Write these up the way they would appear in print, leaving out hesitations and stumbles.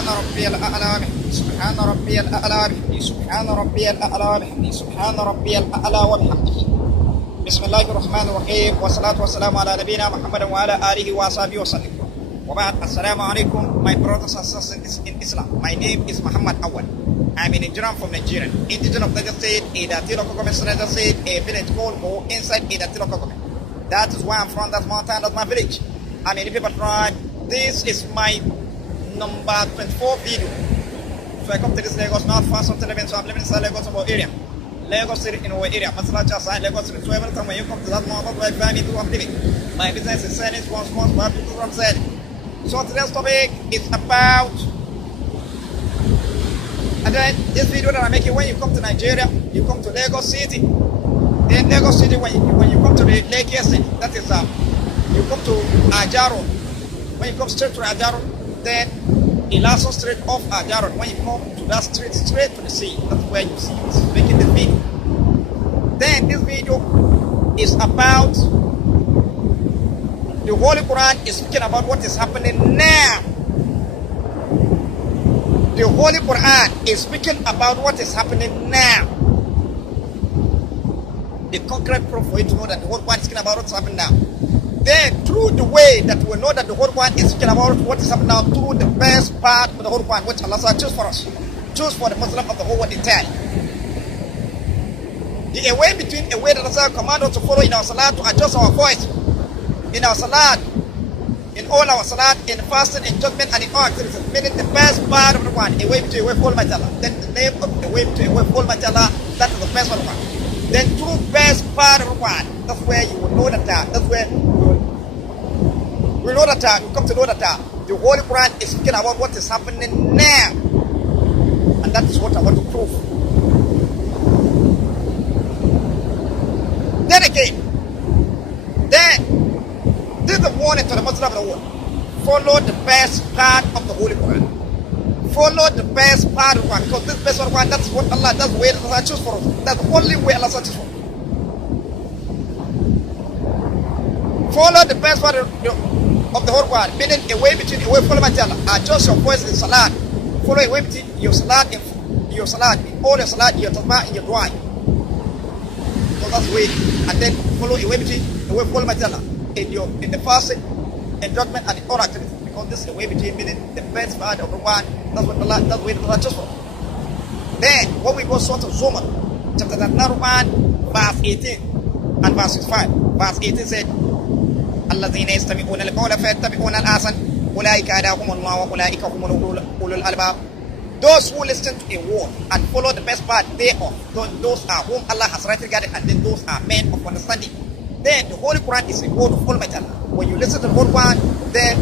سبحان ربي الأعلى بحمده سبحان ربي الأعلى بحمده سبحان ربي الأعلى بحمده سبحان ربي الأعلى وبحمده. بسم الله الرحمن الرحيم والصلاة والسلام على نبينا محمد وعلى آله وصحبه وسلم. وبعد السلام عليكم, my brothers and sisters in Islam. My name is Muhammad Awad. I'm an Nigerian from Nigeria, indigenous of Niger State, E.T.C local government, Niger State, a village called Go inside E.T.C local government. That is where I'm from, that's my town, that's my village. I'm in the people tribe. This is my number 24 video. So I come to this Lagos, not far from Television, so I'm living inside Lagos of our area. Lagos City in our area, Masala Chasa, Lagos City. So every time when you come to that mountain, where I need to I'm living. My business is selling, small, but I'm people from selling. So today's topic is about, and then this video that I'm making, when you come to Nigeria, you come to Lagos City. Then Lagos City, when you come to the Lake City, that is you come to Ajaro. When you come straight to Ajaro, then Ilaso Street off Ajaro. When you come to that street, straight to the sea, that's where you see us making this video. Then this video is about the Holy Quran is speaking about what is happening now. The Holy Quran is speaking about what is happening now. The concrete proof for you to know that the Holy Quran is speaking about what's happening now. Then, through the way that we know that the Holy Quran is speaking about what is happening now, through the best part of the Holy Quran, which Allah choose for us, choose for the Muslim of the whole world entirely. The way between a way that Allah commands us to follow in our salat, to adjust our voice in our salat, in all our salat, in fasting, in judgment, and in all activities, meaning the best part of the Quran, a way between a way of Almighty Allah. Then the name of the way between a way of Almighty Allah, that is the best part of the Quran. Then through best part of the Quran, that's where you will know that, that's where we know that, you come to know that the Holy Quran is speaking about what is happening now. And that is what I want to prove. Then again, this is the warning to the Muslim of the world. Follow the best part of the Holy Quran. Follow the best part of the Quran. Because this best part of the Quran, that's what Allah, that's the way Allah chooses for us. That's the only way Allah chooses for us. Follow the best part of the Holy Quran, meaning a way between a way follow my Allah. Adjust your voice in salat. Follow a way between your salat in all your salat, your tasbih, in your dua. So that's the way. And then follow a way between a way follow my Allah in the fasting, in judgment, and in all activities. Because this is a way between, meaning the best part of the Quran. That's what Allah, that's the way Allah chose for. Then when we go sort of Zumar, chapter 1, verse 18 and verse 65. Verse 18 said, الذين يستمعون القول فيتبعون الأحسن أولئك هداهم الله وأولئك هم أولو الألباب. Those who listen to a word and follow the best part thereof, those are whom Allah has rightly guided, and then those are men of understanding. Then the Holy Quran is a word of Almighty Allah. When you listen to the Holy Quran, then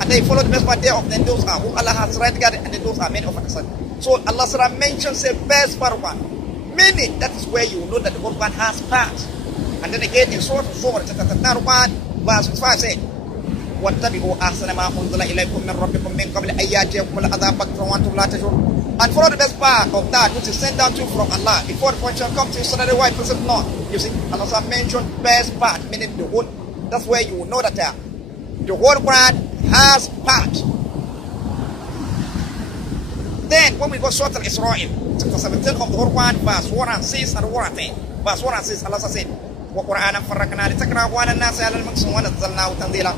and they follow the best part thereof, then those are whom Allah has rightly guided, and then those are men of understanding. So Allah mentions the best part of Quran, meaning that is where you will know that the Holy Quran has parts. And then again in Surah Al-Zumar, chapter 1, verse 5 said, وَاتَّبِعُوا أَحْسَنَ مَا أُنزِلَ إِلَيْكُم مِّن رَّبِّكُم مِّن قَبْلِ أَن يَأْتِيَكُمُ الْعَذَابُ بَغْتَةً وَأَنتُمْ لَا تَشْعُرُونَ. And follow the best part of that which is sent down to you from Allah before the point shall come to you, so that the white person not. You see, Allah mentioned best part, meaning the whole. That's where you will know that the whole Quran has part. Then when we go Surah Al-Israel, chapter 17 of the whole Quran, verse 1 and 6 and 1 and 10. Verse 1 and 6, Allah said, وَقُرْآنًا فَرَّقْنَا لِتَقْرَأَهُ عَلَى النَّاسِ عَلَى الْمُكْثِ وَنَزَّلْنَاهُ تَنزِيلًا.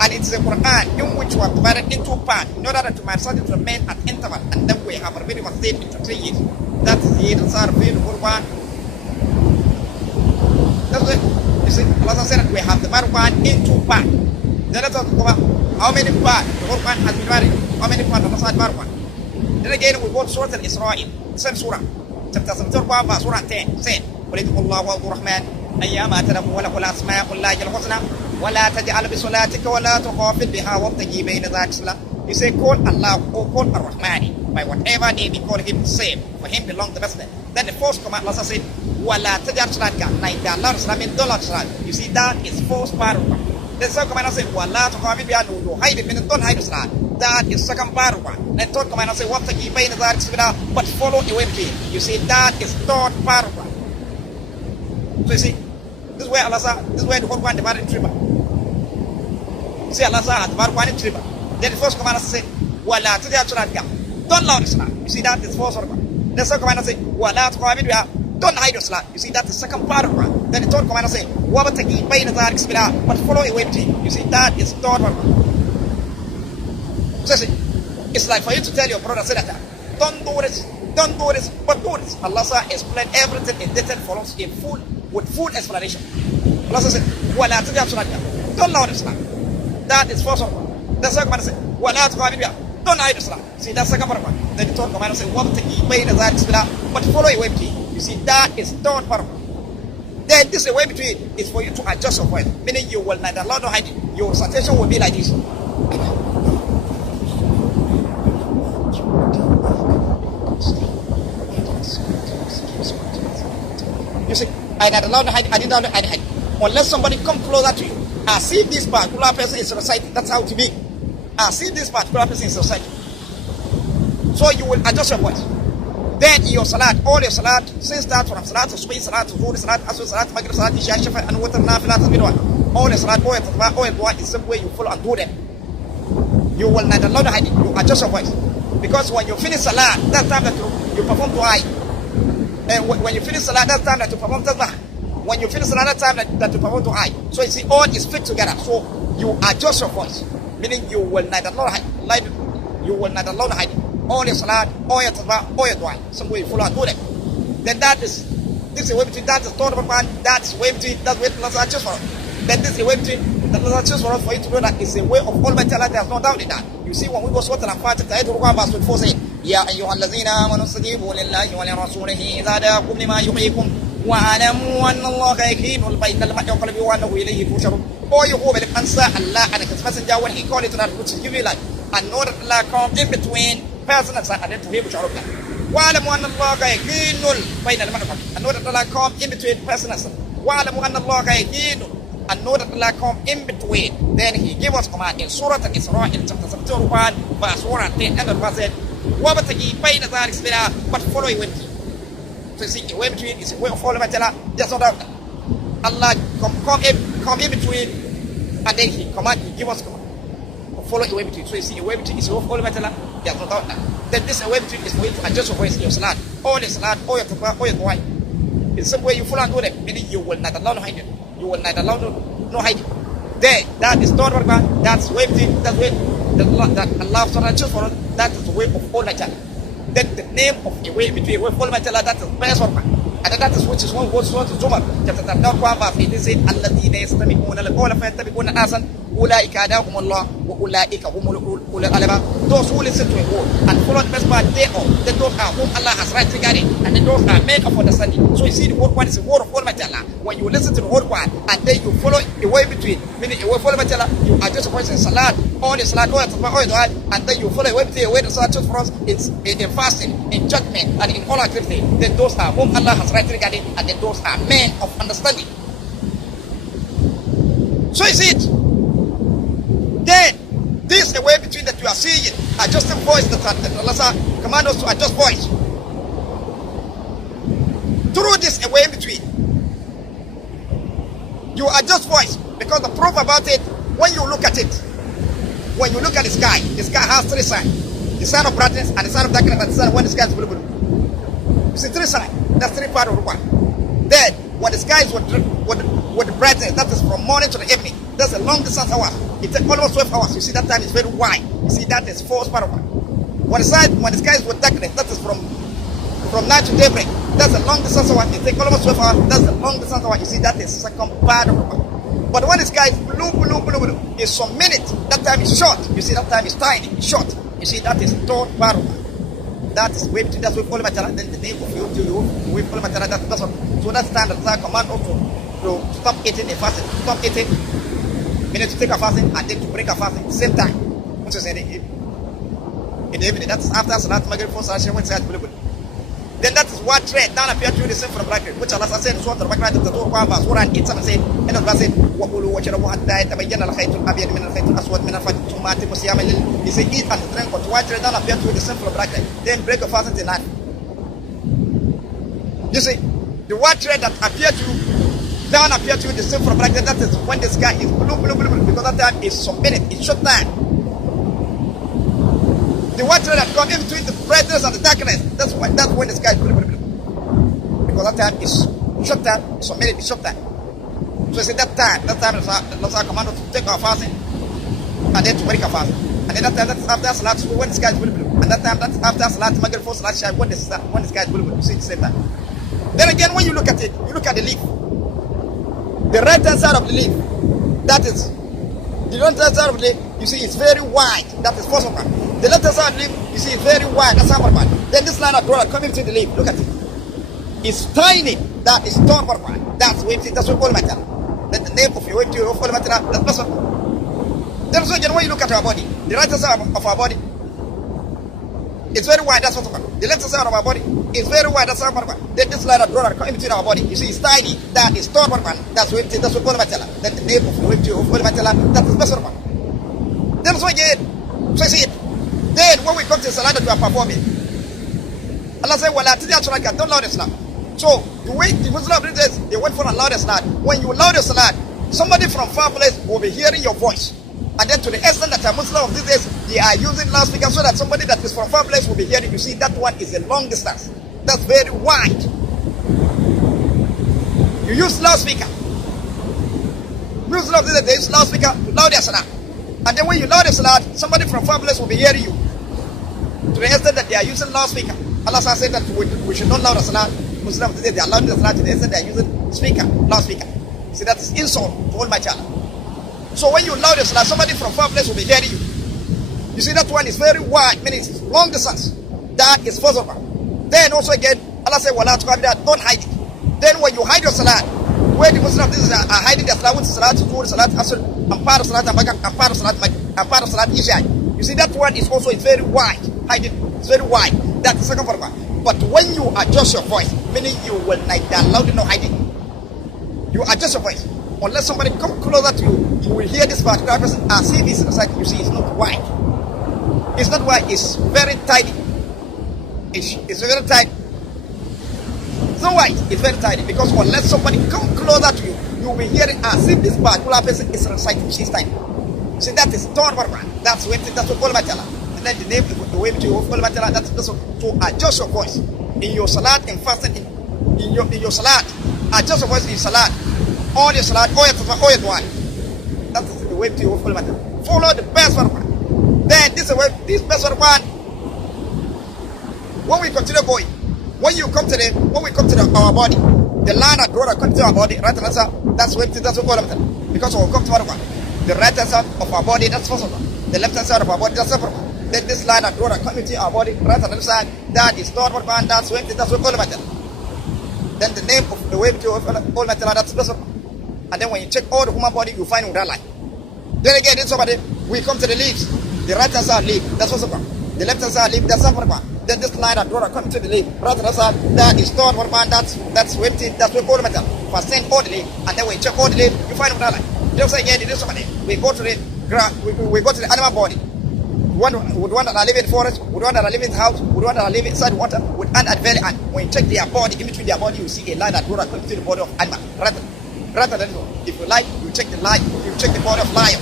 And it is a Quran in which we have divided into parts in order to manifest it to remain at interval, and then we have already stayed into 3 years. That is the year of the Quran. That's it. You see, Allah said that we have divided Quran into parts. Then let us talk about how many parts the Quran has been divided. How many parts Allah has divided Quran. Then again we go to Surah Al-Israel, same surah, chapter 17, verse 1 and 10. Say, قُلِ ادْعُوا اللَّهَ وَاذْكُرُوا الرَّحْمَنَ أَيَّامَا تَدْعُوا وَلَهُ الْأَسْمَاءُ الْحُسْنَى وَلَا تَجْعَلْ بِصَلَاتِكَ وَلَا تُخَافِتْ بِهَا وَابْتَغِ بَيْنَ ذَلِكَ سَبِيلًا. You say, call Allah or call Ar-Rahmani. By whatever name you call him, save. For him belongs the best. Then the first command, Allah said, وَلَا تَجْعَلْ بِصَلَاتِكَ. Neither Allah Islamic dollar Salat. You see, that is first part of it. The second command, Allah said, وَلَا تُخَافِتْ بِهَا. No, hide it, meaning don't hide the Salat. That is second part of it. The third command, Allah said, وَابْتَغِ بَيْنَ ذَلِكَ سَبِيلًا. But follow the way between. You see, that is third part of it. So you see, this is where Allah said, this is where the whole Quran divided in three parts. See, Allah said, divided Quran in three parts. Then the first command said, وَلَا تُدِعَ صَلَاتَكَ. Don't lie to salat. You see, that is first part. The second command say, وَلَا تُقَامِدْ بِهَا. Don't hide your salat. You see, that's the second part of it. Then the third command say, وَبَتَقِي بَيْنَ ذَلِكَ سَبِيلًا. But follow a way between. You see, that is third part. So see, it's like for you to tell your brother, say that, don't do this, but do this. Allah explained everything in detail for us in full, with full explanation. Allah said, وَلَا تُدِعَ صَلَاتَكَ. Don't lie to salat. That is first part. The second command say, وَلَا تُقَامِدْ بِهَا. Don't hide the salat. See, that's the second part. Then the third command say, وَبَتَقِي بَيْنَ ذَلِكَ سَبِيلًا. But follow a way between. You see, that is third part. Then this way between is for you to adjust your voice. Meaning you will neither allow nor hide it. Your recitation will be like this. You see, I neither allow nor hide it. I didn't allow nor hide it. Unless somebody come closer to you. I see this particular person is reciting. That's how to be. I see this particular person is reciting. So you will adjust your voice. Then your salat, all your salat, since that from salat to subhi, salat to zuhri, salat asr, salat maghrib, salat isha, shafa, and witr, nafilat, and bid'ah. All your salat, all your tatwa, all your dua is the way you follow and do them. You will not allow the hiding. You adjust your voice. Because when you finish salat, that's time that you perform dua. And when you finish salat, that's time that you perform tasbih. When you finish salat, that's time that you perform dua. So you see, all is fit together. So you adjust your voice. Meaning you will not allow the hiding. You will not allow the hiding. All your salat, all your tasbih, all your dua. Some way you follow and do them. Then that is, this is a way between, that is third one, that's way between, that's way Allah choose for us. Then this is a way between, that Allah choose for us for you to know that it's a way of Almighty Allah. There's no doubt in that. You see, when we go Surah Al-Fatiha, ayat al-Quran verse 24 saying, يَا أَيُّهَا الَّذِينَ آمَنُوا اسْتَجِيبُوا لِلَّهِ وَلِرَسُولِهِ إِذَا دَعَاكُمْ لِمَا يُحْيِيكُمْ وَاعْلَمُوا أَنَّ اللَّهَ يَحِيلُ بَيْنَ الْمَرْءِ وَقَلْبِهِ وَأَنَّهُ إِلَيْهِ تُحْشَرُونَ. Or you go believe answer Allah and His Messenger when He called it to that which is giving life. And know that Allah comes in between person and then to Him which are of God. وَاعْلَمُوا أَنَّ اللَّهَ يَحِيلُ بَيْنَ الْمَرْءِ. And know that Allah comes in between person and son. وَاعْلَمُوا أَنَّ اللَّهَ يَحِيلُ. And know that Allah come in between. Then He gave us command in Surah Al-Isra in chapter 71 verse 1 and 10 and the verse said, وَبَتَقِي بَيْنَ ذَلِكَ سَبِيلًا. But follow a way between. So you see, a way between is a way of following Allah. Just not that Allah come in between, and then He command, He give us command. Follow a way between. So you see, a way between is a way of following Allah. Just not that. Then this a way between is for you to adjust your voice in your salat. All your salat, all your taqwa, all your dua. It's the way you follow and do them. Meaning you will not allow no hiding. You will not allow no hiding. There, that is third one. That's way between. That's way that Allah choose for us. That is the way of all Allah. Then the name of a way between, a way of all Allah, that is the best one. And that is which is one word to Zumar. Chapter 31 verse 8 says, الَّذِينَ يَسْتَمِعُونَ الْقَوْلَ فَيَتَّبِعُونَ أَحْسَنَهُ أُولَٰئِكَ هَدَاهُمُ اللَّهُ وَأُولَٰئِكَ هُمُ أُولُو الْأَلْبَابِ. Those who listen to a word and follow the best part thereof, then those are whom Allah has right regarding, and then those are men of understanding. So you see, the word one is the word of Almighty Allah. When you listen to the word one and then you follow a way between, meaning a way of Almighty Allah, you adjust your voice in salat, all the salat, all the dua, and then you follow a way between a way the salat choose for us in fasting, in judgment, and in all activity. Then those are whom Allah has right regarding, and then those are men of understanding. So is it. Then this a way between that you are seeing, adjusting voice that Allah command us to adjust voice. Through this a way between, you adjust voice, because the proof about it, when you look at it, when you look at the sky has three signs: the sign of brightness, and the sign of darkness, and the sign of when the sky is blue. You see three signs. That's three parts of the one. Then when the sky is with the brightness, that is from morning to the evening. That's a long distance hours. It takes almost 12 hours. You see that time is very wide. You see that is fourth part of it. When the sky is with darkness, that is from night to daybreak. That's a long distance hours. It takes almost 12 hours. That's a long distance hours. You see that is second part of it. But when the sky is blue, it's some minutes. That time is short. You see that time is tiny, it's short. You see that is third part of it. That is way between. That's what we call material. Then the name of you we call material. That's what. So that's time that Allah command also to stop eating and fasting. Stop eating. Meaning to take a fasting and then to break a fasting at the same time. Which is in the evening. That's after Salat Maghrib for Salat when Salat Bulubul. Then that is what thread down appear to you the same from the bracket, which Allah said in Surah Al-Baqarah chapter 2 verse 1 and 8 said, and the verse said, وَقُلُوا وَشْرَبُوا حَتَّى يَتَبَيَّنَ الْخَيْطُ الْأَبْيَضُ مِنَ الْخَيْطِ الْأَسْوَدِ مِنَ الْفَجْرِ ثُمَّ أَتِمُّوا الصِّيَامَ إِلَى. He said, eat and drink, but what thread down appear to you the same from the bracket, then break a fasting tonight. You see, the white thread that appear to you, down appear to you the same from the bracket, that is when the sky is blue, because that time is some minute, it's short time. The white thread that comes in between the brightness and the darkness. That's when the sky is blue. Because that time is short time, it's a minute, it's short time. So it's at that time that's our command to take our fasting and then to break our fast. And then that time, that's after Salat, when the sky is blue. And that time, that's after Salat, Maghrib for Salat, when the sky is blue. You see the same time. Then again, when you look at it, you look at the leaf. The right hand side of the leaf, that is, the right hand side of the leaf, you see it's very wide. That is first one. The left hand side of the leaf, you see it's very wide. That's second one. Then this line of drawing coming to the leaf, look at it. It's tiny. That is third one. That's what all matter. Then the name of your way to all matter. That's first one. Then so again, when you look at our body, the right hand side of our body, it's very wide. That's first one. The left hand side of our body is very wide. That's second one. Then this line of drawing coming between our body, you see it's tiny. That is third one. That's what all matter. Then the name of your way to all matter. That's the first one. Then so again, so see it. Then when we come to Salah that we are performing, Allah said, "Wala tijatulaka, don't loud the salat." So the way the Muslim did this, they went for a louder salat. When you loud the salat, somebody from far place will be hearing your voice. And then to the extent that a Muslim of these days, they are using loudspeaker so that somebody that is from far place will be hearing. You see, that one is a long distance. That's very wide. You use loudspeaker. Muslim of these days, they use loudspeaker to loud their salat. And then when you loud the salat, somebody from far place will be hearing you. To the extent that they are using loudspeaker. Allah said that we should not loud the salat. Muslims today, they are loud the salat to the extent they are using speaker, loudspeaker. See, that is insult to Almighty Allah. So when you loud the salat, somebody from far place will be hearing you. You see, that one is very wide, meaning it's long distance. That is first of all. Then also again, Allah said, "Wala tuqabida," don't hide it. Then when you hide your salat, where the Muslims are hiding their salat, with salat, zuhur, salat, asr, and part of salat, and part of salat, and part of salat, isha. You see, that one is also, it's very wide. Hide it, it's very wide. That's the second part. But when you adjust your voice, meaning you will neither loud nor hide it. You adjust your voice. Unless somebody come closer to you, you will hear this particular person as if it's like, you see, it's not wide. It's not wide, it's very tiny. It's very tiny. It's not wide, it's very tiny. Because unless somebody come closer to you, you will be hearing as if this particular person is reciting, she's tiny. See, that is third one. That's what Almighty Allah. And then the name, the way to Almighty Allah, that's to adjust your voice in your salat, in fasting, in your salat. Adjust your voice in your salat. All your salat, all your dua. That is the way to Almighty Allah. Follow the best one. Then this best one. When we continue going, when we come to our body, the line of draw comes to our body, right answer, that's what Almighty Allah. Because we'll come to our one. The right hand side of our body, that's first one. The left hand side of our body, that's second one. Then this line of draw coming to our body, right and left side, that is third one, that's what Almighty Allah. Then the name of the way to Almighty Allah, that's first one. And then when you check all the human body, you find that line. Then again, this somebody, we come to the leaves. The right hand side leaf, that's first one. The left hand side leaf, that's second one. Then this line of draw comes to the leaf, right and left side, that is third one, that's what Almighty Allah. First send all the leaf, and then when you check all the leaf, you find that line. Just again, this somebody, we go to the animal body. Would one that are living in the forest, would one that are living in the house, would one that are living inside water, would ant at very ant. When you check their body, in between their body, you see a line that goes to the body of animal. Rather than if you like, you check the lion, you check the body of lion.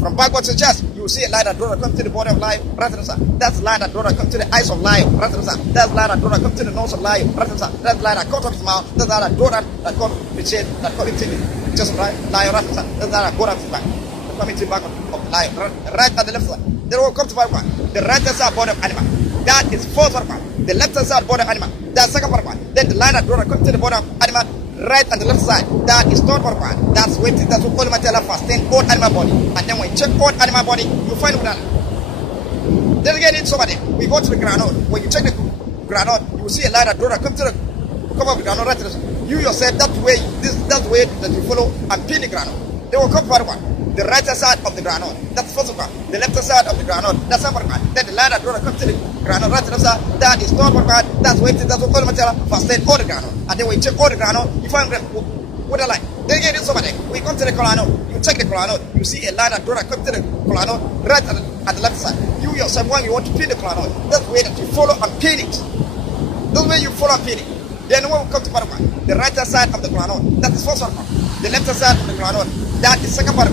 From backwards to chest, you see a line that comes to the body of lion. That's line that comes to the eyes of lion. That's line that comes to the nose of lion. That's line that comes to his mouth. That's line that comes to the chin, that comes to the just right, lion. That's line that goes to the back. Coming to the back of the lion. Right and the left side. Then we'll come to part one. The right hand side body of animal. That is first part. The left hand side body of animal. That's second part. Then the line that comes to the body of animal. Right and the left side, that is third part. That's what Almighty Allah first then all animal body. And then when you check all animal body, you find that. Then again in somebody, we go to the groundnut. When you check the groundnut, you see a line that comes to the come up the groundnut right to the, you yourself, that's the way that you follow and peel the groundnut. They will come part one. The right hand side of the groundnut, that's first part. The left hand side of the groundnut, that's second part. Then the line that comes to the groundnut right to the side, that is third part. That's what Almighty Allah first then all the groundnut. And then when you check all the groundnut, you find with a line. Then again, somebody, we come to the groundnut, you check the groundnut, you see a line that comes to the groundnut right at the left side. You yourself, when you want to peel the groundnut, that's the way that you follow and peel it. That's the way you follow and peel it. Then when we come to part one, the right hand side of the groundnut, that is first part. The left hand side of the groundnut, that is second part.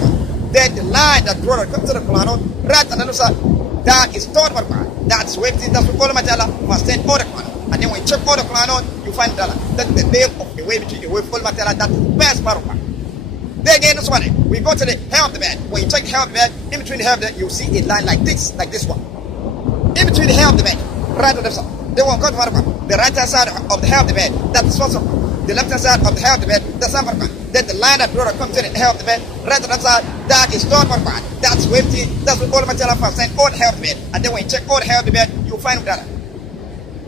Then the line that comes to the groundnut right at the left side, That is third Quran. That's waiting. That's what all Matala must send all the Quran. And then when you check all the Quran on, you find that that's the name of the way between the way all Matala. That's the best part of Quran. Then again, this one. We go to the hair of the bed. When you check the hair of the bed, in between the hair of the bed, you see a line like this one. In between the hair of the bed, right on the side. Then we'll go to the right hand side of the hair of the bed. That's the first one. The left hand side of the hair of the bed, that's not Quran. Then the line that brother comes in the hair of the bed, right on the side, that is not Quran. That's empty. That's what all Matala first send all the hair of the bed. And then when you check all the hair of the bed, you find that.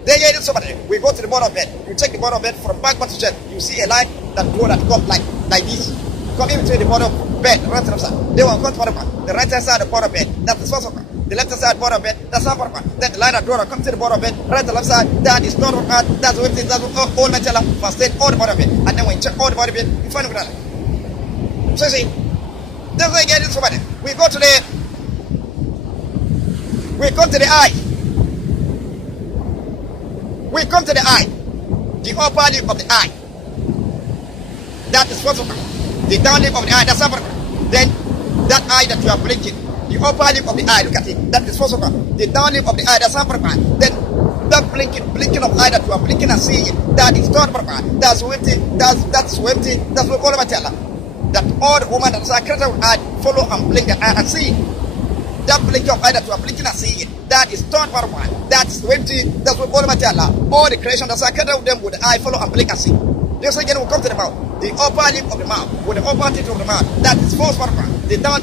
Then again, somebody. We go to the bottom of bed. You check the bottom of bed from back to chest. You see a line that go that come like this. Come in between the bottom of bed, right on the side. Then we'll go to the right hand side of the bottom of bed. That's the first one. The left hand side bottom of bed, that's not Quran. Then the line that brother comes to the bottom of bed, right on the left side, that is not Quran. That's what that's what all Matala first send all the bottom of bed. And then when you check all the bottom of bed, you find Quran. So see, that's why I get it somebody. We go to the eye. We come to the eye. The upper lip of the eye. That is first of all. The down lip of the eye, that's not Quran. Then that eye that you are blinking. The upper lip of the eye, look at it. That is first of all. The down lip of the eye, that's not Quran. Then that blinking of eye that you are blinking and seeing it, that is not Quran. That's empty. That's empty. That's what all of Matala. That all the woman that are created with eye follow and blink the eye and see. That blinking of eye that you are blinking and seeing it, that is not Quran. That's empty. That's what all of Matala. All the creation that are created with them with the eye follow and blink and see. This again will come to the mouth. The upper lip of the mouth with the upper teeth of the mouth, that is first Quran. The down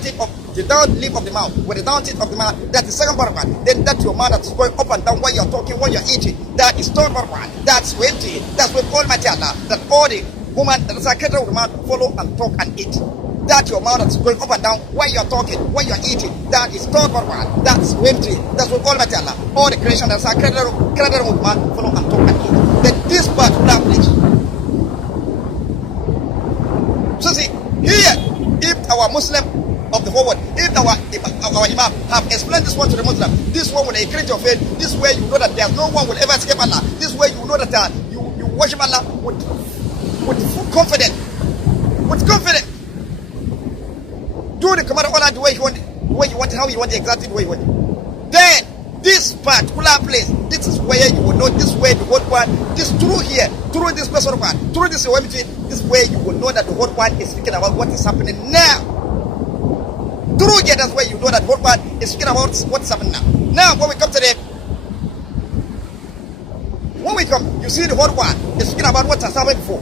lip of the mouth with the down teeth of the mouth, that is second Quran. Then that your mouth that is going up and down while you're talking, while you're eating, that is third Quran. That's empty. That's what Almighty Allah, that all the woman that is created with the mouth follow and talk and eat. That your mouth that's going up and down while you're talking, while you're eating, that is third Quran. That's empty. That's what Almighty Allah, all the creation that is created with the mouth follow and talk and eat. Then this particular place. So see, here, if our Muslim of the whole world, if our Imam have explained this one to the Muslim, this one will encourage your faith, this way you know that there's no one will ever escape Allah, this way you know that you worship Allah with full confidence, do the command of Allah the way you want it, how you want it, exactly the way you want it. Then, this particular place, this is where you will know, this way the whole one, this through here, through this person of God, through this OMG, this way you will know that the whole one is speaking about what is happening now. Through here, that's where you know that the whole one is speaking about what's happening now. Now, when we come, you see the whole one is speaking about what has happened before.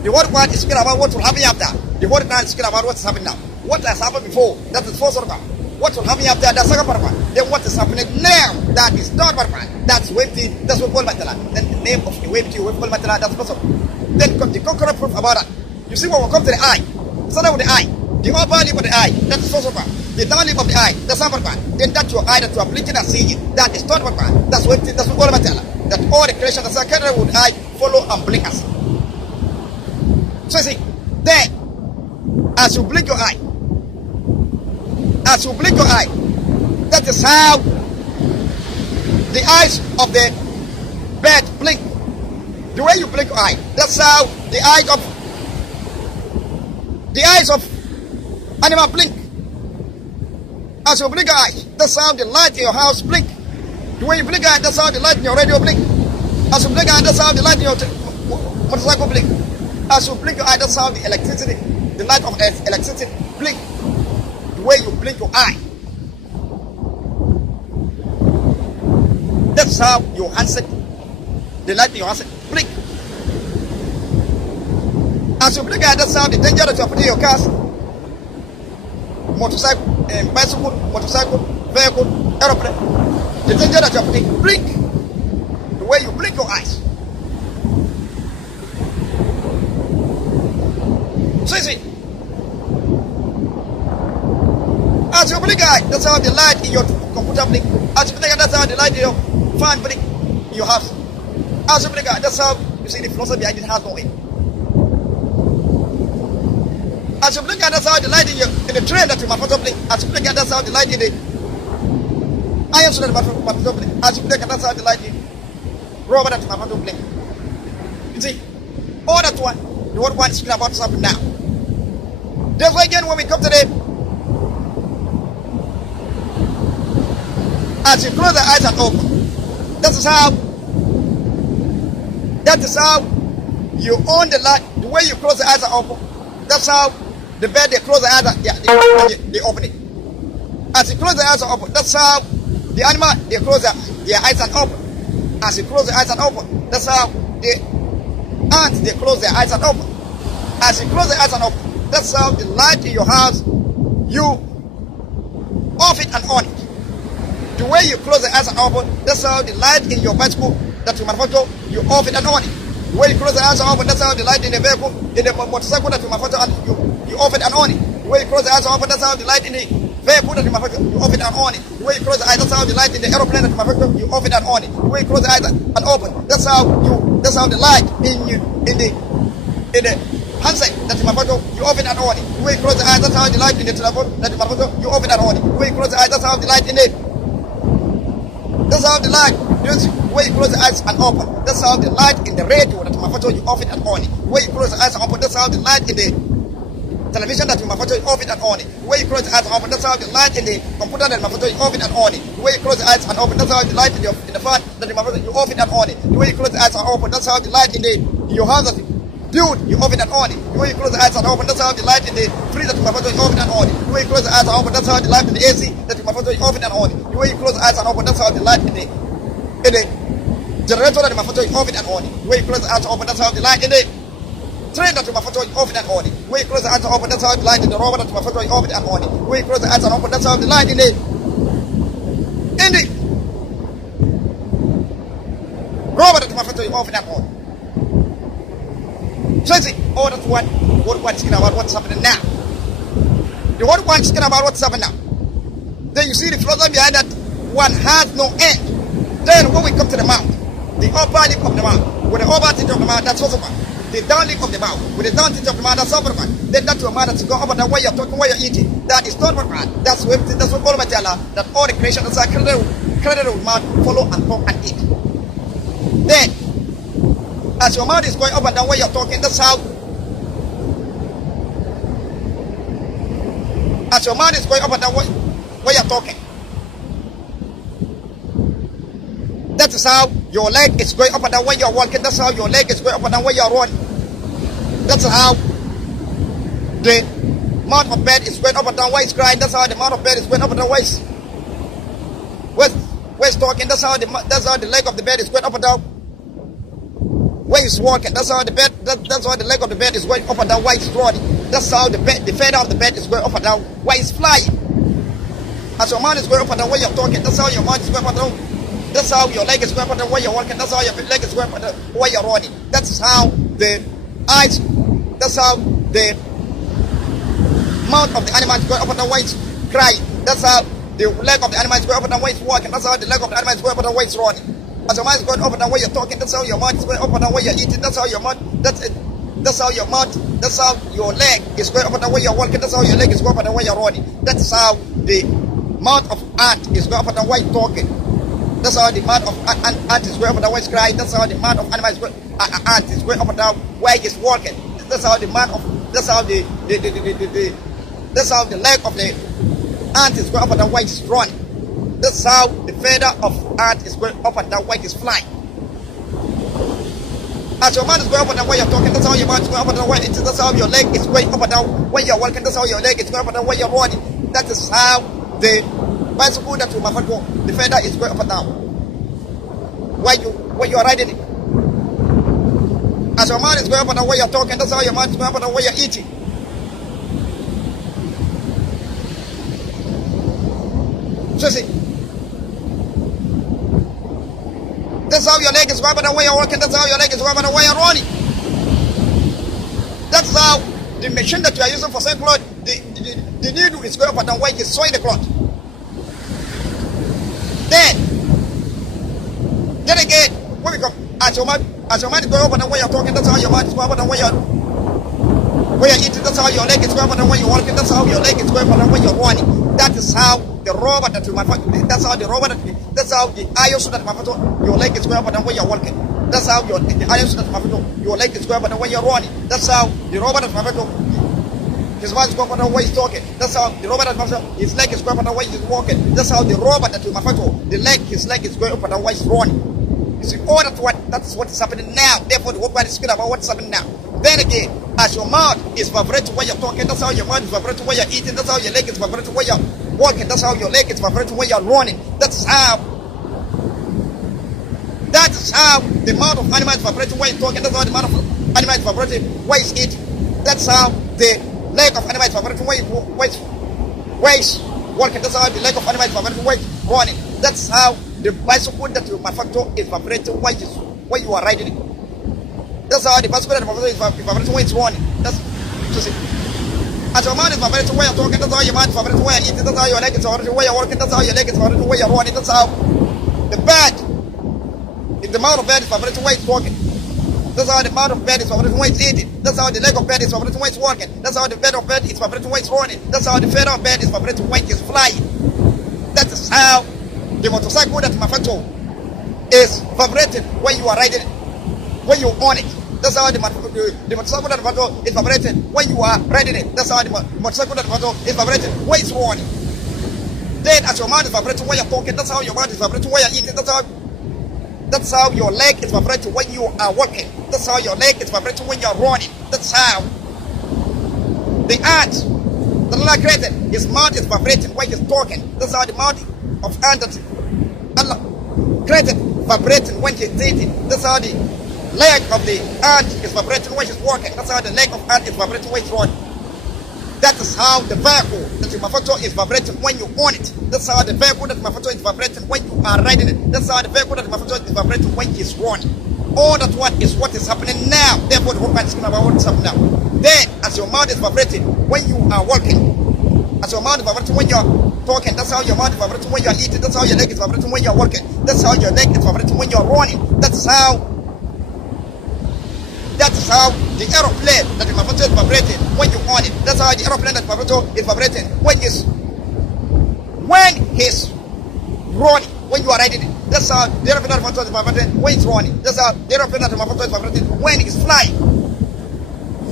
The whole one is speaking about what will happen after. The whole one is speaking about what is happening now. What has happened before, that is first one. What will happen after, that's second one. Then what is happening now, that is third one. That's waiting, that's what Paul Matala. Then the name of the way to Paul Matala, that's first one. Then the concurrent proof about that. You see when we come to the eye, start with the eye. The upper lip of the eye, that is first one. The down lip of the eye, that's second one. Then that's your eye that you are blinking and seeing, that is third one. That's waiting, that's what Paul Matala. That all the creation that's carried with the eye follow and blink us. So you see, then as you blink your eye, that is how the eyes of the bird blink. The way you blink your eye, that's how the eyes of animal blink. As you blink your eye, that's how the light in your house blink. The way you blink your eye, that's how the light in your radio blink. As you blink your eye, that's how the light in your motorcycle blink. As you blink your eye, that's how the light of electricity blink. The way you blink your eye, that's how your handset, the light in your handset blink. As you blink your eye, that's how the danger that you are putting in your cars, motorcycle, bicycle, vehicle, aeroplane, the danger that you are putting blink. The way you blink your eyes. So you see, as you blink your eye, that's how the light in your computer blink. As you blink your eye, that's how the light in your fan blink in your house. As you blink your eye, that's how you see the philosophy behind it has no way. As you blink your eye, that's how the light in the train that you must blink. As you blink your eye, that's how the light in the iron that you must blink. As you blink your eye, that's how the light in rubber that you must blink. You see, all that one, the whole one is speaking about something now. Therefore again, when we come to the As you close the eyes and open, that is how you own the light. The way you close the eyes and open, that's how the bed, they close the eyes and they open it. As you close the eyes and open, that's how the animal, they close their eyes and open. As you close the eyes and open, that's how the ants, they close their eyes and open. As you close the eyes and open, that's how the light in your house, you off it and on it. The way you close the eyes and open, that's how the light in your bicycle that you manufacture, you off it and on it. The way you close the eyes and open, that's how the light in the vehicle, in the motorcycle that you manufacture, you off it and on it. The way you close the eyes and open, that's how the light in the vehicle that you manufacture, you off it and on it. The way you close the eyes, that's how the light in the aeroplane that you manufacture, you off it and on it. The way you close the eyes and open, that's how the light in the handset that you manufacture, you off it and on it. The way you close the eyes, that's how the light in the telephone that you manufacture, you off it and on it. The way you close the eyes, that's how the light in it. That's how the light, the way you close the eyes and open, that's how the light in the radio that you manufacture, you off it and on it. The way you close the eyes and open, that's how the light in the television that you manufacture, you off it and on it. The way you close the eyes and open, that's how the light in the computer that you manufacture, you off it and on it. The way you close the eyes and open, that's how the light in the fan that you manufacture, you off it and on it. The way you close the eyes and open, that's how the light in your house that you build, you off it and on it. The way you close the eyes and open, that's how the light in the fridge that you manufacture, you off it and on it. The way you close the eyes and open, that's how the light in the AC that you manufacture, you off it and on it. The way you close the eyes and open, that's how the light in the generator that you manufacture, you off it and on it. The way you close the eyes and open, that's how the light in the train that you manufacture, you off it and on it. The way you close the eyes and open, that's how the light in the rubber that you manufacture, you off it and on it. The way you close the eyes and open, that's how the light in the rubber that you manufacture, you off it and on it. So see, oh, that's what one's talking about what's happening now. The what one's talking about what's happening now. Then you see the philosophy behind that one has no end. Then when we come to the mouth, the upper lip of the mouth, with the upper tip of the mouth, that's also one. The down lip of the mouth, with the down tip of the mouth, that's also one. Then that's your mouth that's go up and down where you're talking, where you're eating. That is not one man. That's what all of Allah, that all the creation that's credited with mouth follow and talk and eat. Then as your mouth is going up and down where you're talking, that's how. As your mouth is going up and down where you're talking, that is how your leg is going up and down when you're walking. That's how your leg is going up and down when you're running. That's how the mouth of bed is going up and down while it's crying. That's how the mouth of bed is going up and down while it's talking. That's how the leg of the bed is going up and down when it's walking. That's how the bed. That's how the leg of the bed is going up and down while it's running. That's how the feather of the bed is going up and down while it's flying. As your mouth is going up and down when you're talking, that's how your mouth is going up and down. That's how your leg is going up and down when you're walking. That's how your leg is going up and down when you're running. That's how the eyes. That's how the mouth of the animal is going up and down when it's crying. That's how the leg of the animal is going up and down when it's walking. That's how the leg of the animal is going up and down when it's running. As your mouth is going up and down when you're talking, that's how your mouth is going up and down when you're eating. That's how your mouth. That's how your mouth. That's how your leg is going up and down when you're walking. That's how your leg is going up and down when you're running. That's how the mouth of ant is going up and down when you're talking. That's how the mouth of ant is going up and down when it's crying. That's how the mouth of animal is going. Ant is going up and down while it's walking. That's how the mouth of. That's how the that's how the leg of the ant is going up and down while it's running. That's how the feather of ant is going up and down while it's flying. As your mouth is going up and down when you're talking, that's how your mouth is going up and down when that's how your leg is going up and down when you're walking. That's how your leg is going up and down when you're running. That is how the bicycle that you manufacture, the feather is going up and down when you are riding it. As your mouth is going up and down when you're talking, that's how your mouth is going up and down when you're eating. So see, that's how your leg is going up and down when you're walking. That's how your leg is going up and down when you're running. That's how the machine that you are using for sewing cloth, the needle is going up and down when you're sewing the cloth. Then again, when we come, as your mind is going up and down when you're talking, that's how your mind is going up and down when you're eating. That's how your leg is going up and down when you're walking. That's how your leg is going up and down when you're running. That is how the rubber that you manufacture. That's how the iron suit that you manufacture. Your leg is going up and down when you're walking. That's how the iron suit that you manufacture. Your leg is going up and down when you're running. That's how the rubber that you manufacture. his mouth is going the way he's talking. That's how the robot his leg is going the way he's walking. That's how the robot that you his leg is going up the way he's running. You see, all that's what is happening now. Therefore, the whole body is speaking about what's happening now. Then again, as your mouth is vibrating when you're talking, that's how your mouth is vibrating when you're eating, that's how your leg is vibrating when you're walking, that's how your leg is vibrating when you're running. That's how the mouth of animal is vibrating when you're talking, that's how the mouth of animal is vibrating when it's eating. That's how the leg of animal is vibrating when it's walking, that's how the leg of animal is vibrating when it's running. That's how the bicycle that you manufacture is vibrating when you are riding it. That's how the bicycle that is vibrating when it's running. That's just it. As your mind is vibrating when you're talking, that's how your mind is vibrating when you're eating, that's how your leg is vibrating when you're walking, that's how your leg is vibrating when you're running, that's how the bird, the mouth of bird is vibrating when it's walking. That's how the mouth of bird is vibrating when it's eating. That's how the leg of bird is vibrating when it's walking. That's how the bed of bird is vibrating when it's running. That's how the feather of bird is vibrating when it's flying. That is how the motorcycle that manufacture is vibrating when you are riding it, when you own it. That's how the motorcycle that manufacture is vibrating when you are riding it. That's how the motorcycle that manufacture is vibrating when it's running. Then as your mind is vibrating when you're talking, that's how your mind is vibrating when you're eating. That's how your leg is vibrating when you are walking. That's how your leg is vibrating when you're running. That's how the ant that Allah created, his mouth is vibrating when he's talking. That's how the mouth of ant that Allah created vibrating when he's eating. That's how the leg of the ant is vibrating when he's walking. That's how the leg of ant is vibrating when he's running. That is how the vehicle that you manufacture is vibrating when you own it. That's how the vehicle that you manufacture is vibrating when you are riding it. That's how the vehicle that you manufacture is vibrating when it's running. All that one is what is happening now. Therefore, the whole man is speaking about what is happening now. Then, as your mouth is vibrating when you are walking, as your mouth is vibrating when you're talking, that's how your mouth is vibrating when you're eating, that's how your leg is vibrating when you're walking, that's how your leg is vibrating when you're running. That's how the aeroplane that the manufacturer is vibrating when you own it. That's how the aeroplane that the manufacturer is vibrating when he's running, when you are riding it. That's how the aeroplane that the manufacturer is vibrating when it's running. That's how the aeroplane that the manufacturer is vibrating when it's flying.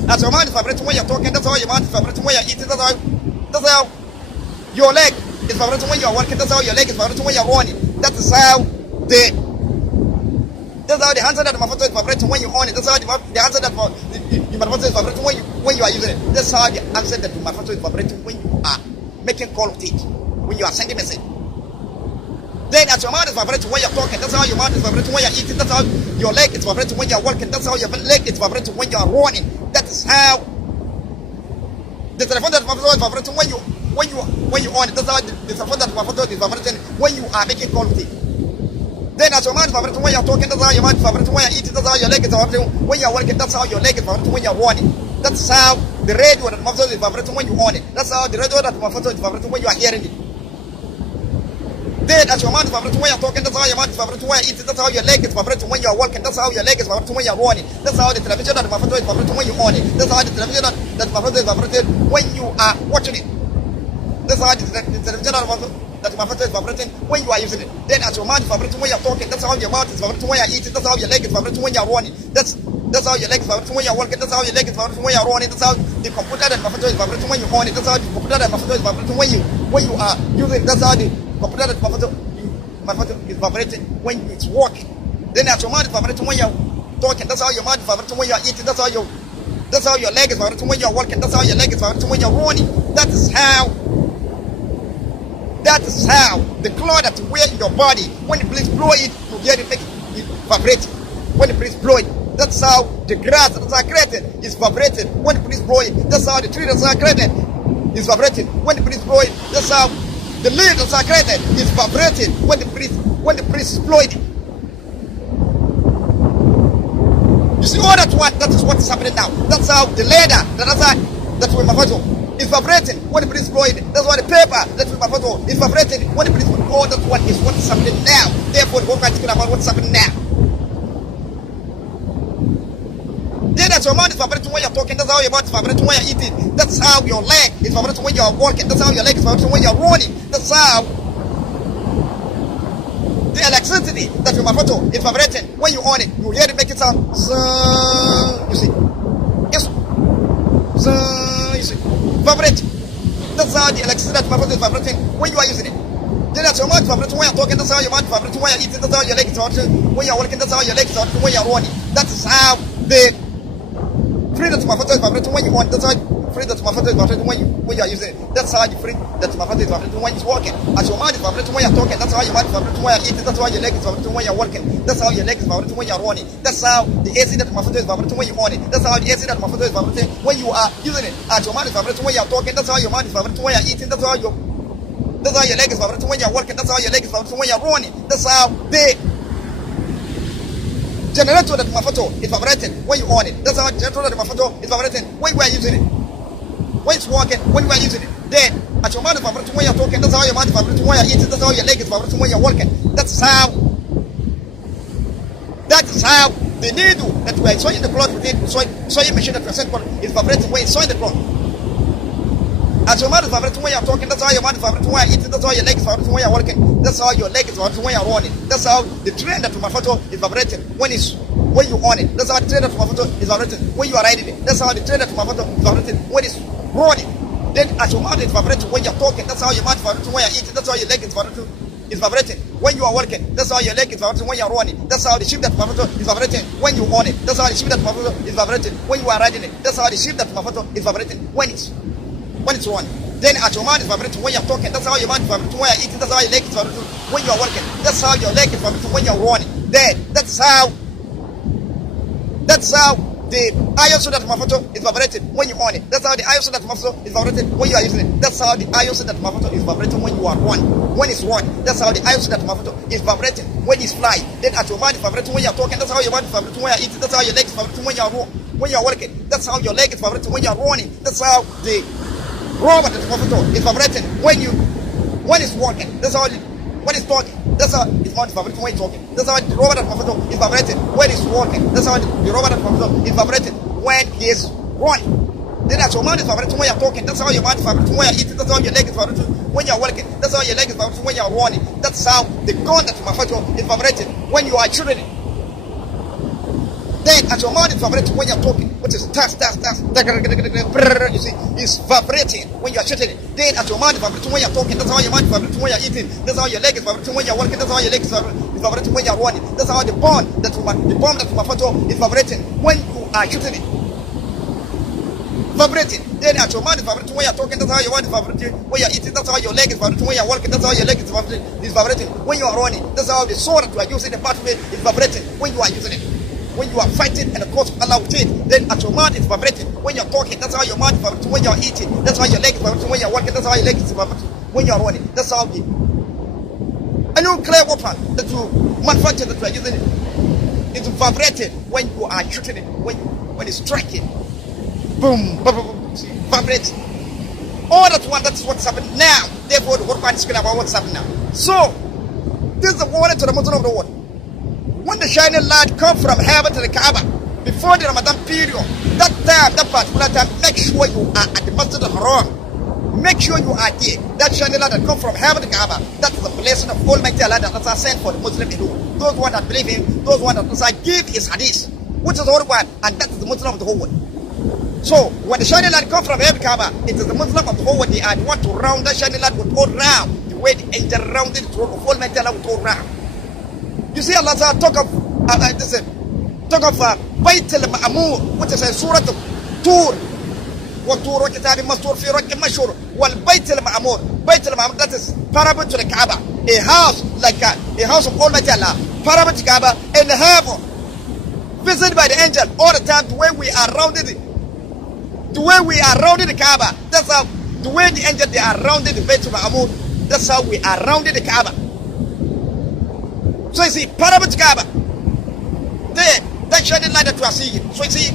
As your mind is vibrating when you're talking, that's how your mind is vibrating when you're eating, that's how your leg is vibrating when you're walking, that's how your leg is vibrating when you're running. That is how the handset that the manufacturer is vibrating when you own it. That's how the handset that the manufacturer is vibrating when you are using it. That's how the handset that the manufacturer is vibrating when you are making call with it, when you are sending message. Then as your mouth is vibrating when you're talking, that's how your mouth is vibrating when you're eating, that's how your leg is vibrating when you're walking, that's how your leg is vibrating when you are running. That is how the telephone that the manufacturer is vibrating when you own it. That's how the telephone that the manufacturer is vibrating when you are making call with it. Then as your mind is vibrating when you're talking, that's how your mind is vibrating when you're eating, that's how your leg is vibrating when you're walking, that's how your leg is vibrating when you're running. That's how the radio that the manufacturer is vibrating when you own it. That's how the radio that the manufacturer is vibrating when you are hearing it. Then as your mind is vibrating when you're talking, that's how your mind is vibrating when you're eating, that's how your leg is vibrating when you're walking, that's how your leg is vibrating when you're running. That's how the television that the manufacturer is vibrating when you own it. That's how the television that the manufacturer is vibrating when you are watching it. That's how the television that the manufacturer is vibrating when you are using it. Then as your mind is vibrating when you're talking, that's how your mouth is vibrating when you're eating, that's how your leg is vibrating when you're running. That's how your leg is vibrating when you're walking, that's how your leg is vibrating when you're running. That's how the computer that the manufacturer is vibrating when you own it. That's how the computer that the manufacturer is vibrating when you are using it. That's how the computer that the manufacturer is vibrating when it's walking. Then as your mind is vibrating when you're talking, that's how your mind is vibrating when you're eating, that's how your leg is vibrating when you're walking, that's how your leg is vibrating when you're running. That is how the cloth that you wear in your body, when the breeze blow it, you get it, make it vibrate. When the breeze blow it, that's how the grass that is created is vibrating. When the breeze blow it, that's how the tree that is created is vibrating. When the breeze blow it, that's how the leaves that are created is vibrating. When the breeze blow it. You see all that one, that is what is happening now. That's how the leather that we manufacture is vibrating when the breeze blow it. That's why the paper that we manufacture is vibrating when the breeze blow it. All that one is what is happening now. Therefore, the whole man is speaking about what's happening now. Then as your mind is vibrating when you're talking, that's how your mouth is vibrating when you're eating. That's how your leg is vibrating when you're walking. That's how your leg is vibrating when you're running. That's how the electricity that you manufacture is vibrating when you own it. You hear it make it sound. You see. Yes. You see. vibrate. That's how the electricity that is vibrating when you are using it. Then that's your mind vibrating when you're talking. That's how your mind vibrating when you're eating. That's how your legs vibrating when you're walking. That's how your legs vibrating when you're running. That is how the freedom of is vibrating when you want. That's how freedom of is vibrating when you are using it. That's how the freedom that is vibrating when you're walking. As your mind is vibrating when you're talking. That's how your mind is vibrating when you're eating. That's how your legs is vibrating when you're walking. That's how your legs is vibrating when you're running. That's how the AC that is vibrating when you're on it. That's how the AC that is vibrating when you are using it. As your mind is vibrating when you're talking. That's how your mind is vibrating when you're eating. That's how your leg is vibrating when you're walking. That's how your leg is vibrating when you're running. That's how the generator that is vibrating when you on it. That's how the generator that is vibrating when you are using it. When it's walking, when you are using it. Then, as your mind is vibrating when you're talking, that's how your mind is vibrating when you're eating. That's how your leg is vibrating when you're walking. That's how the needle that we are sewing the cloth with it, sewing machine that we are sewing is vibrating when it's sewing the cloth. As your mind is vibrating when you're talking, that's how your mind is vibrating when you're eating. That's how your leg is vibrating when you're walking. That's how your leg is vibrating when you're running. That's how the train that is vibrating when you on it. That's how the train that is vibrating when you are riding it. That's how the train that is vibrating when it's running. Then as your mind is vibrating when you're talking, that's how your mind is vibrating when you're eating. That's how your leg is vibrating when you are working. That's how your leg is vibrating when you're running. That's how the ship that is vibrating when you on it. That's how the ship that is vibrating when you are riding it. That's how the ship that is vibrating when it's running. Then as your mind is vibrating when you're talking, that's how your mind is vibrating when you're eating. That's how your leg is vibrating when you're working. That's how your leg is vibrating when you're running. Then that's how the iron that is vibrating when you on it. That's how the iron that is vibrating when you are using it. That's how the iron that is vibrating when you are running. When it's running, that's how the iron that is vibrating when it's flying. Then as your mind is vibrating when you're talking, that's how your mind is vibrating when you're eating. That's how your leg is vibrating when you're working. That's how your leg is vibrating when you're running. That's how the rubber that is vibrating when it's walking. That's how when it's talking. That's how it's not vibrating when it's talking. That's how the rubber that is vibrating when it's walking. That's how the rubber that is vibrating when he's running. Then as your mind is vibrating when you're talking, that's how your mind is vibrating when you're eating. That's how your leg is vibrating when you're walking. That's how your leg is vibrating when you're running. That's how the gun that is vibrating when you are shooting it. Then as your mind is vibrating when you're talking, which is you see, it's vibrating when you're shooting it. Then as your mind is vibrating when you're talking, that's how your mind is vibrating when you're eating. That's how your leg is vibrating when you're walking. That's how your leg is vibrating when you're running. That's how the bomb that is vibrating when you are shooting it. Vibrating. Then as your mind is vibrating when you're talking, that's how your mind is vibrating when you're eating. That's how your leg is vibrating when you're walking. That's how your leg is vibrating when you are running. That's how the sword that you are using, the battlefield, is vibrating when you are using it. When you are fighting and the cause of Allah with it, then as your mind is vibrating when you're talking, that's how your mind is vibrating when you're eating. That's how your leg is vibrating when you're walking. That's how your leg is vibrating when you're running. That's how the a nuclear weapon that you manufacture that you are using it is vibrating when you are shooting it, when it's striking. Boom, boom, boom, boom, see, vibrating. All that one, that's what's happening now. Therefore, the Quran is speaking about what's happening now. So, this is the warning to the Muslim of the world. When the shining light comes from heaven to the Kaaba, before the Ramadan period, that particular time, make sure you are at the Masjid al-Haram. Make sure you are there. That shining light that comes from heaven to the Kaaba, that is the blessing of Almighty Allah that Allah sent for the Muslim alone. Those one that believe Him, those one that Allah give His hadith, which is the whole one, and that is the Muslim of the whole world. So, when the shining light comes from heaven to the Kaaba, it is the Muslim of the whole world. They are the one to round that shining light with all round, the way the angel rounded the throne of Almighty Allah with all round. You see Allah talk of Bayt al-Ma'mur, which is a surah of Tur. وَطُورُ وَكِتَابٍ مَسْطُورٍ فِي رَقٍّ مَنشُورٍ وَالْبَيْتِ الْمَعْمُورِ. Bayt al-Ma'mur, that is parable to the Kaaba. A house like a house of Almighty Allah, parable to Kaaba, in heaven, visited by the angel all the time, the way we are rounded it. The way we are rounded the Kaaba, that's how, the way the angel they are rounded the Bayt al-Ma'mur, that's how we are rounded the Kaaba. So you see, parable to Kaaba. There, that shining light that you are seeing. So you see,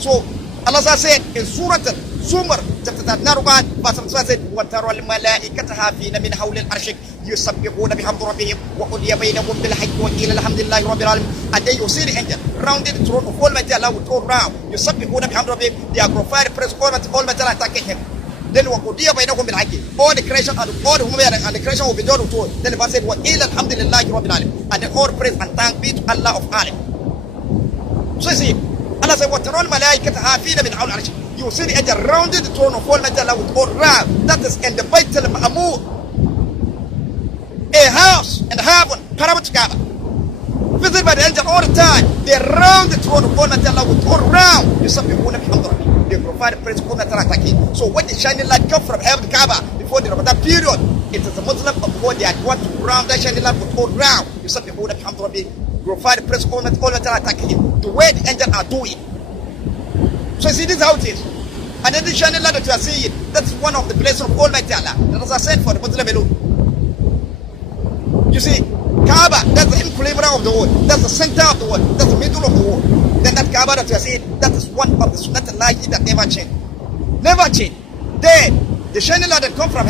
so Allah said in Surah Zumar, chapter 39, verse 7 said, وَتَرَى الْمَلَائِكَةَ حَافِينَ مِنْ حَوْلِ الْعَرْشِ يُسَبِّحُونَ بِحَمْدِ رَبِّهِمْ وَقُضِيَ بَيْنَهُمْ بِالْحَقِّ وَقِيلَ الْحَمْدُ لِلَّهِ رَبِّ الْعَالَمِينَ. And then you see the angel rounded the throne of Almighty Allah with all round. يُسَبِّحُونَ بِحَمْدِ رَبِّهِمْ. They are glorified, praise Almighty Allah, thanking Him. Then وَقُضِيَ بَيْنَهُمْ بِالْحَقِّ. All the creation and all the human and the creation will be done with all. Then the verse said, وَقِيلَ الْحَمْدُ لِلَّهِ رَبِّ الْعَالَمِينَ. And then all praise and thank be to Allah of Alam. So you see, Allah said, وَتَرَى الْمَلَائِكَةَ حَافِينَ مِنْ حَوْلِ الْعَرْشِ you will see the angel rounding the throne of Almighty Allah with all round. That is in the Bayt al-Ma'mur, a house in heaven, paramount Kaaba, visited by the angel all the time. They round the throne of Almighty Allah with all round. They provide the praise of Almighty Allah. So when the shining light comes from heaven, Kaaba, before the Ramadan period, it is the Muslim of God they want to round that shining light with all round. Glorify the praise of Almighty Allah. The way the angels are doing. So see, this is how it is. And then the shining light that you are seeing, that's one of the blessings of Almighty Allah. That was sent for the Muslim alone. You see, Kaaba, that's the equilibrium of the world. That's the center of the world. That's the middle of the world. Then that Kaaba that you are seeing, that is one of the Sunnah that never change. Never change. Then the shining light that comes from